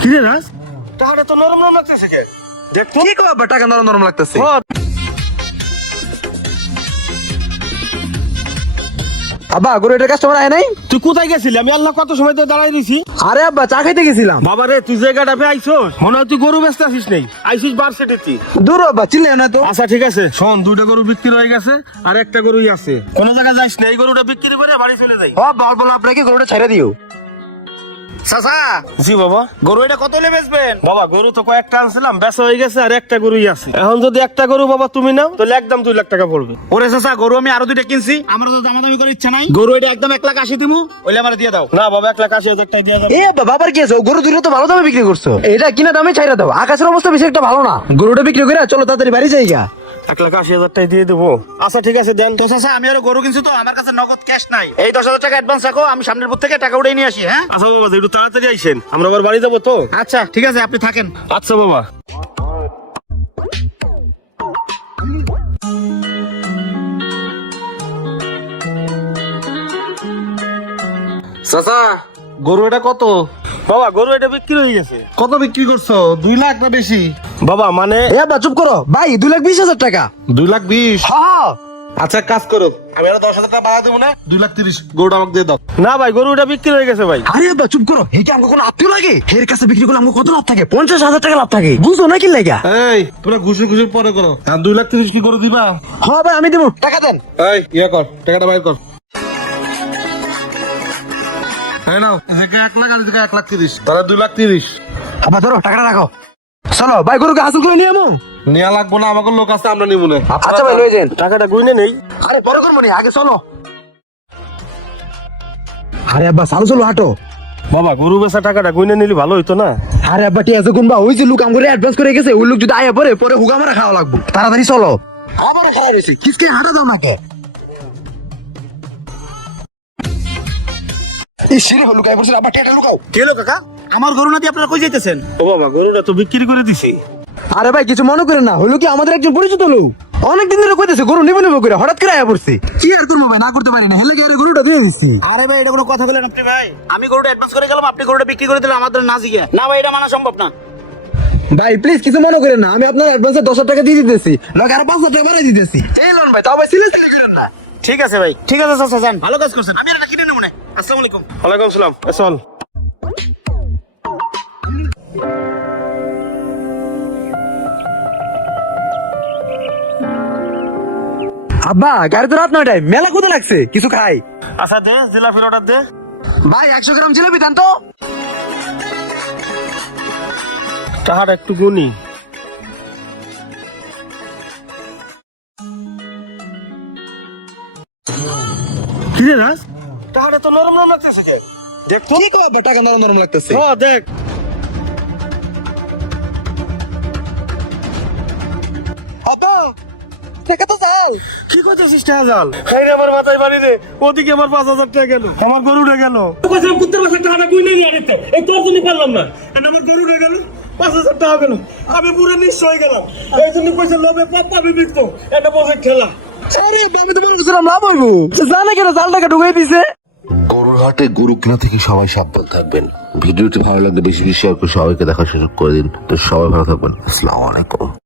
কি রে রাজ, টাকাটা তো নরম নরম লাগতেছে কে? দেখ তো কি কবা টাকা নরম নরম লাগতেছে। আব্বা গরু এটার কাস্টমার আয় নাই? তুই কোথায় গেছিলি? আমি আল্লাহ কত সময় ধরে দাঁড়াই রইছি। আরে আব্বা চা খাইতে গেছিলাম। বাবা রে, তুই জায়গাটা পে আইছস, মনে হয় তুই গরু বেচতে আসিস নাই, আইছিস বার সেটেছি। দূর আব্বা চিল্লাই না তো। আচ্ছা ঠিক আছে, শোন, দুইটা গরু বিক্রি হয়ে গেছে আর একটা গরুই আছে। কোন জায়গায় যাইস না, এই গরুটা বিক্রি করে বাড়ি চলে যাই। ও আব্বা বলো আপনাকে গরুটা ছেড়ে দিও। চাচা জি বাবা। গরু এটা কত হলে বেচবেন? বাবা গরু তো কয়েকটা আনছিলাম, বেচা হয়ে গেছে আর একটা গরুই আছে। এখন যদি একটা গরু বাবা তুমি নাও তাহলে একদম 2 লাখ টাকা পড়বে। ওরে চাচা গরু আমি আরো 2টা কিনছি, আমার তো দামাদামি করে ইচ্ছা নাই। গরু এটা একদম 1,80,000 দিমু, ওইলে আমার দিয়ে দাও। না বাবা, 1,80,000 টাকা দিয়ে যাবে। এ আব্বা বাবার কি আছে? গরু দুটো তো ভালো দামে বিক্রি করছো, এটা কিনা দামে ছাইরা দাও। আকাশের অবস্থা বেশি একটা ভালো না, গরুটা বিক্রি করে চলো তাড়াতাড়ি বাড়ি যাই গা। 1,80,000 টাকা দিয়ে দেবো। আচ্ছা ঠিক আছে দেন। তো চাচা আমি আরো গরু কিনছি, তো আমার কাছে নগদ ক্যাশ নাই। এই 10,000 টাকা অ্যাডভান্স রাখো, আমি সামনের পর থেকে টাকা উঠাই নিয়ে আসি। হ্যাঁ আচ্ছা বাবা, একটু তাড়াতাড়ি আইসেন, আমরা আবার বাড়ি যাবো তো। আচ্ছা ঠিক আছে, আপনি থাকেন। আচ্ছা বাবা। চাচা গরু এটা কত? বাবা গরু এটা বিক্রি হয়ে গেছে। কত বিক্রি করছো? 2 লাখ না বেশি? বাবা মানে এ আব্বা চুপ করো ভাই, 2,20,000 টাকা। 2,20,000? হ্যাঁ আচ্ছা কাজ করো, আমি আরো 10,000 টাকা বাড়া দেবো না, 2,30,000 গরুটা আমাকে দিয়ে দাও। না ভাই, গরুটা বিক্রি হয়ে গেছে ভাই। আরে আব্বা চুপ করো, এটা আমাকে কোনো আত্মীয় লাগে? এর কাছে বিক্রি করলে আমাকে কত লাভ থাকে? 50,000 টাকা লাভ থাকে, বুঝছো না কি লাগা? এই তোমরা ঘুষি ঘুষির পরে করো, আর 2,30,000 কি করে দিবা? হ্যাঁ ভাই আমি দেবো, টাকা দেন। এই ইয়া কর, টাকাটা বাইর কর। এই নাও, এদিকে 1 লাখ আর এদিকে 1,30,000, তাহলে 2,30,000। আব্বা ধরো টাকাটা রাখো, চলো ভাই গরুকে হাসিল করে নিয়ে আমো। নেওয়া লাগবো না, আমাকে লোক আছে, আমরা নিবো না। আচ্ছা ভাই লয়ে যান। টাকাটা গুইনে নেই। আরে পরে করবো নি, আগে চলো। আরে আব্বা চালো চলো হাঁটো। বাবা গরু বেচা টাকাটা গুইনে নিলি ভালো হইতো না? আরে আব্বা ঠিক আছে কোনবা, ওই যে লোক আমগরে অ্যাডভান্স করে গেছে, ওই লোক যদি আয়া পরে পরে হুগা মারা খাওয়া লাগবো, তাড়াতাড়ি চলো। আবারও খাওয়া গেছে, কিসকে হাঁটা দাও নাকে। এই সিরে হলো লুকাই পড়ছে, আবার টেটা লুকাও। কে হলো কাকা? আমার গরু না দিয়ে আপনারা কই যাইতেছেন? ও বাবা, গরুটা তো বিক্রি করে দিছি। আরে ভাই কিছু মনে করেন না, হলো কি আমাদের একজন পরিচিত লোক, অনেকদিন ধরে কইতেছে গরু নিবো নিবো করে, হঠাৎ করে আয়া পড়ছে। কি আর করবো ভাই, না করতে পারি না, হেলে গিয়ে গরুটা দিয়ে দিচ্ছি। আরে ভাই এটা কোনো কথা বলেন আপনি? ভাই আমি গরুটা অ্যাডভান্স করে গেলাম, আপনি গরুটা বিক্রি করে দিলেন আমাদের না জিগে। না ভাই এটা মানা সম্ভব না। ভাই প্লিজ কিছু মনে করেন না, আমি আপনার অ্যাডভান্সে 10,000 টাকা দিয়ে দিতেছি, লগে আরো 5,000 টাকা বাড়াই দিতেছি। এই লোন ভাই, তাও ভাই সিলে সিলে করেন না। ঠিক আছে ভাই, ঠিক আছে চাচা যান, ভালো কাজ করছেন। আমি এটা কিনে নেব না। আসসালামু আলাইকুম। ওয়ালাইকুম সালাম। চল। আব্বা গাড়ি তো রাত 9টায়, মেলা কোথায় লাগছে, কিছু খাই। আচ্ছা দে, জিলাপির অর্ডার দে। ভাই 100 গ্রাম জিলাপি দেন তো। টাকাটা একটু গুনি। কি রে রাজ, টাকাটা তো নরম নরম লাগতেছে কে? দেখ তো। কি কো আব্বা, টাকা নরম নরম লাগতেছে। হ্যাঁ দেখ। আব্বা টাকা তো চাল। কি করতেছিস টাকা জাল? এই রে আমার মাথায় বাড়ি রে, ওদিকে আমার 5,000 টাকা গেল, আমার গরুটা গেল। কইছিলাম কুত্তের বাসা টাকাটা গুইনে নিয়ে আনিতে, এই তোর জন্য পারলাম না। আর আমার গরুটা গেল, 5,000 টাকা গেল। আমি পুরো নিঃস্ব হয়ে গেলাম। এই জন্য কইছে লোভে পাপ্পা বিবিক্ত, এটা বসে খেলা। আরে আমি তো মনে করছিলাম লাভ হইবো, জানা কেন জাল টাকা ঢুকাই দিছে। গরুর হাটে গরু কেনা থেকে সবাই সাবধান থাকবেন। ভিডিওটি ভালো লাগলে বেশি বেশি শেয়ার করে সবাইকে দেখার সুযোগ করে দিন। তো সবাই ভালো থাকবেন। আসসালামু আলাইকুম।